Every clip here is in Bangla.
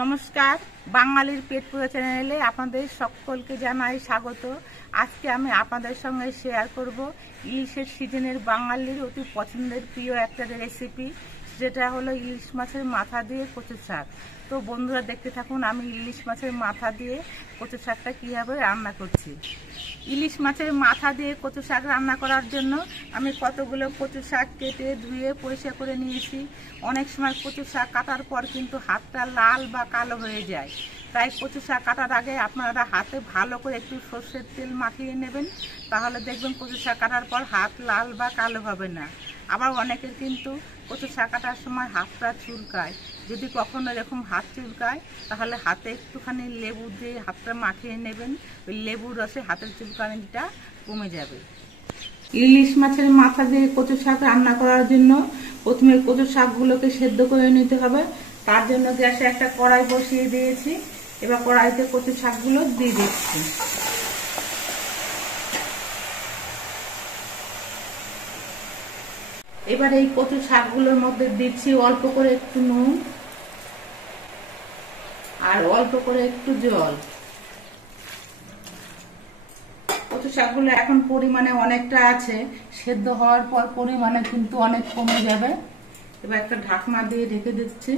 নমস্কার, বাঙালির পেট পুরো চ্যানেলে আপনাদের সকলকে জানাই স্বাগত। আজকে আমি আপনাদের সঙ্গে শেয়ার করব ইলিশের সিজনের বাঙালির অতি পছন্দের প্রিয় একটা রেসিপি, যেটা হলো ইলিশ মাছের মাথা দিয়ে কচু শাক। তো বন্ধুরা দেখতে থাকুন আমি ইলিশ মাছের মাথা দিয়ে কচু শাকটা কীভাবে রান্না করছি। ইলিশ মাছের মাথা দিয়ে কচু শাক রান্না করার জন্য আমি কতগুলো কচু শাক কেটে ধুয়ে পরিষ্কার করে নিয়েছি। অনেক সময় কচু শাক কাটার পর কিন্তু হাতটা লাল বা কালো হয়ে যায়, তাই কচু শাক কাটার আগে আপনারা হাতে ভালো করে একটু সর্ষের তেল মাখিয়ে নেবেন, তাহলে দেখবেন কচু শাক কাটার পর হাত লাল বা কালো হবে না। আবার অনেকের কিন্তু কচু শাক কাটার সময় হাতটা চুলকায়, যদি কখনো এরকম হাত চুলকায় তাহলে হাতে একটুখানি লেবু দিয়ে হাতটা মাখিয়ে নেবেন, ওই লেবুর রসে হাতের চুলকানিটা কমে যাবে। ইলিশ মাছের মাথা দিয়ে কচু শাক রান্না করার জন্য প্রথমে কচু শাকগুলোকে সেদ্ধ করে নিতে হবে। তার জন্য গ্যাসে একটা কড়াই বসিয়ে দিয়েছি, এবার কড়াইতে কচু শাকগুলো দিয়ে দিচ্ছি। এবার এই কচু শাকগুলোর মধ্যে দিচ্ছি অল্প করে একটু নুন আর অল্প করে একটু জল। কচু শাকগুলো এখন পরিমাণে অনেকটা আছে, সেদ্ধ হওয়ার পর পরিমাণে কিন্তু অনেক কমে যাবে। এবার একটা ঢাকনা দিয়ে ঢেকে দিচ্ছি।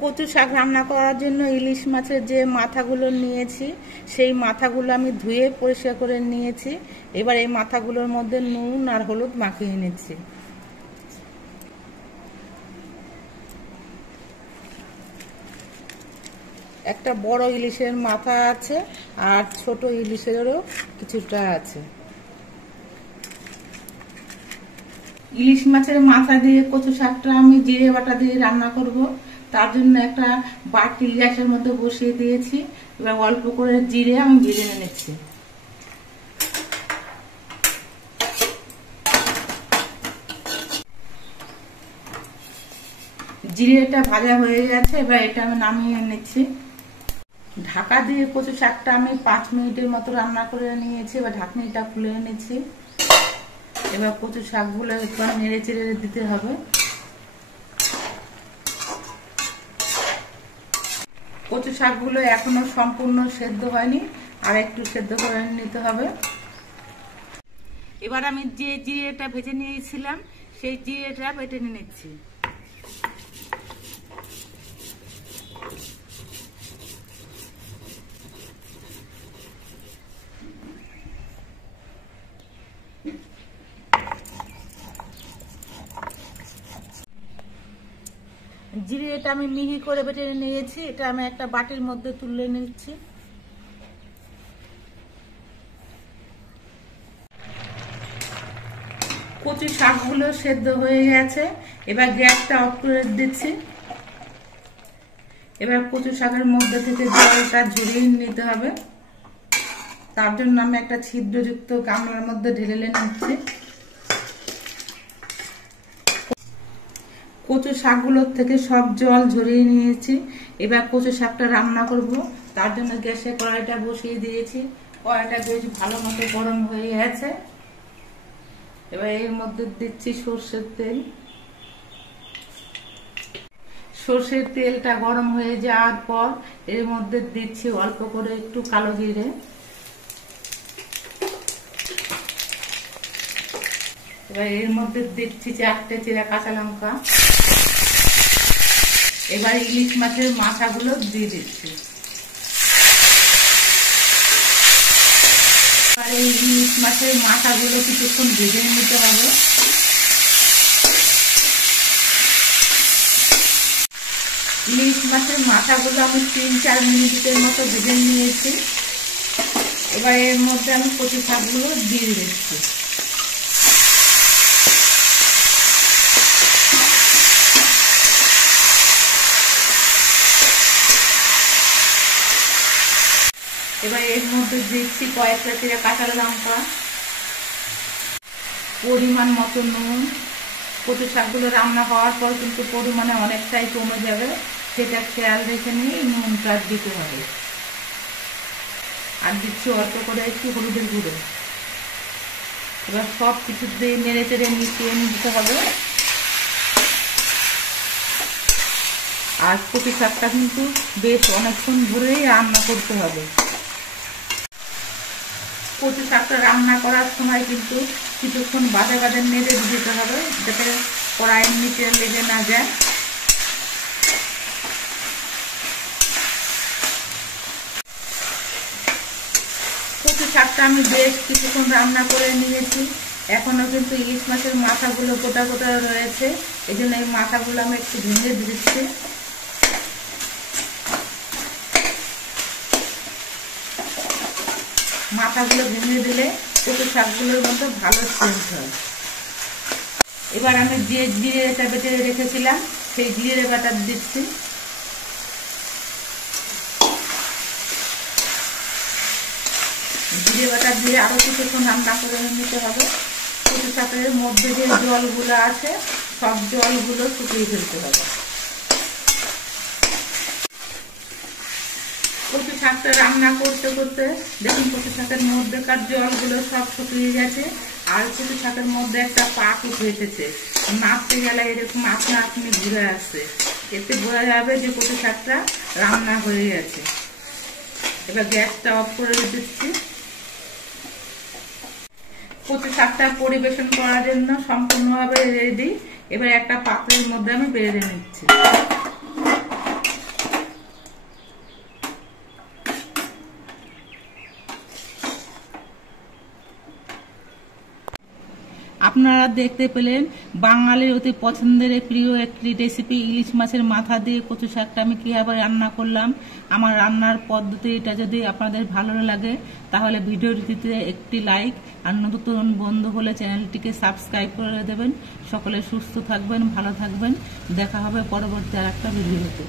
কচু শাক রান্না করার জন্য ইলিশ মাছের যে মাথাগুলো নিয়েছি, সেই মাথাগুলো আমি ধুয়ে পরিষ্কার করে নিয়েছি। এবার এই মাথাগুলোর মধ্যে নুন আর হলুদ মাখিয়ে নিচ্ছি। একটা বড় ইলিশের মাথা আছে আর ছোট ইলিশেরও কিছুটা আছে। ইলিশ মাছের মাথা দিয়ে কচু শাকটা আমি জিরে বাটা দিয়ে রান্না করব। তার জন্য একটা বাটি গ্যাসের মধ্যে বসিয়ে দিয়েছি। এবার অল্প করে জিরে আমি ভেজে নিচ্ছি। জিরেটা ভাজা হয়ে গেছে, এবার এটা আমি নামিয়ে নিচ্ছি। ঢাকা দিয়ে কচু শাকটা আমি 5 মিনিটের মতো রান্না করে নিয়েছি। এবার ঢাকনিটা খুলে নিচ্ছি। এবার কচু শাকগুলো একটু নেড়ে চেড়ে দিতে হবে। কচু শাকগুলো এখনো সম্পূর্ণ সেদ্ধ হয়নি, আর একটু সেদ্ধ করে নিতে হবে। এবার আমি যে জিরেটা ভেজে নিয়েছিলাম সেই জিরেটা বেটে নিচ্ছি। জিরে এটা আমি মিহি করে বেটে নিয়েছি, এটা আমি একটা বাটির মধ্যে তুলে নিচ্ছি। কচু শাকগুলো সেদ্ধ হয়ে গেছে, এবার গ্যাসটা অফ করে দিচ্ছি। এবার কচু শাকের মধ্যে থেকে জলটা ঝরিয়ে নিতে হবে। তার জন্য আমি একটা ছিদ্রযুক্ত গামলার মধ্যে ঢেলে নিচ্ছি। কচু শাকগুলোর থেকে সব জল ঝরিয়ে নিয়েছি। এবার কচু শাকটা রান্না করব, তার জন্য গ্যাসে কড়াইটা বসিয়ে দিয়েছি। কড়াইটা বেশ ভালো মতো গরম হয়ে গেছে। এবার এর মধ্যে দিচ্ছি সর্ষের তেল। সর্ষের তেলটা গরম হয়ে যাওয়ার পর এর মধ্যে দিচ্ছি অল্প করে একটু কালো জিরে। এবার এর মধ্যে দিচ্ছি 4টে চিরা কাঁচা লঙ্কা। এবার ইলিশ মাছের মাথাগুলো দিয়ে দিচ্ছি। আর এই ইলিশ মাছের মাথাগুলো কিছুক্ষণ ভেজে নিতে হবে। ইলিশ মাছের মাথাগুলো আমি 3-4 মিনিটের মতো ভেজে নিয়েছি। এবার এর মধ্যে আমি কচু শাকগুলো দিয়ে দিচ্ছি। এবার এর মধ্যে দিচ্ছি কয়েকটা চিরা কাঁচা লঙ্কা, পরিমাণ মতো নুন। কচু শাকগুলো রান্না হওয়ার পর কিন্তু পরিমাণে অনেকটাই কমে যাবে, সেটা খেয়াল রেখে নিয়ে নুনটা দিতে হবে। আর দিচ্ছি অল্প করে একটু হলুদের গুঁড়ো। এবার সব কিছু দিয়ে নেড়ে চেড়ে মিশিয়ে নিতে হবে। আর কচু শাকটা কিন্তু বেশ অনেকক্ষণ ধরেই রান্না করতে হবে। কচু শাকটা রান্না করার সময় কিন্তু কিছুক্ষণ বাদে বাদে নেড়ে দিতে হবে, যাতে কড়াইয়ের নিচে লেগে না যায়। কচু শাকটা আমি বেশ কিছুক্ষণ রান্না করে নিয়েছি। এখনো কিন্তু ইলিশ মাছের মাথাগুলো গোটা গোটা রয়েছে, এই জন্য এই মাথাগুলো আমি একটু ভেঙে দিচ্ছি। মাথাগুলো ভেঙে দিলে কচু শাকগুলোর মতো ভালো সেন্ট হয়। এবার আমি যে জিরেটা বেটে রেখেছিলাম সেই জিরে বাটা দিচ্ছি। জিরে বাটা দিয়ে আরো কিছুক্ষণ রান্না করে নিতে হবে। কচু শাকের মধ্যে যে জলগুলো আছে সব জলগুলো শুকিয়ে ফেলতে হবে। কচু শাকটা রান্না করতে করতে দেখুন কচু শাকের মধ্যেকার জলগুলো সব শুকিয়ে গেছে, আর কচু শাকের মধ্যে একটা পাক উঠে এসেছে। নাড়তে গেলে এরকম আপনা আপনি ঘুরে আসছে, এতে বোঝা যাবে যে কচু শাকটা রান্না হয়ে গেছে। এবার গ্যাসটা অফ করে দিচ্ছি। কচু শাকটা পরিবেশন করার জন্য সম্পূর্ণভাবে রেডি। এবার একটা পাত্রের মধ্যে আমি বেড়ে নিচ্ছি। আপনারা দেখতে পেলেন বাঙালির অতি পছন্দের প্রিয় একটি রেসিপি ইলিশ মাছের মাথা দিয়ে কচু শাকটা আমি কিভাবে রান্না করলাম। আমার রান্নার পদ্ধতিটা যদি আপনাদের ভালো লাগে তাহলে ভিডিওটিতে একটি লাইক, আর নতুন বন্ধু হলে চ্যানেলটিকে সাবস্ক্রাইব করে দেবেন। সকলে সুস্থ থাকবেন, ভালো থাকবেন। দেখা হবে পরবর্তী আর একটা ভিডিওতে।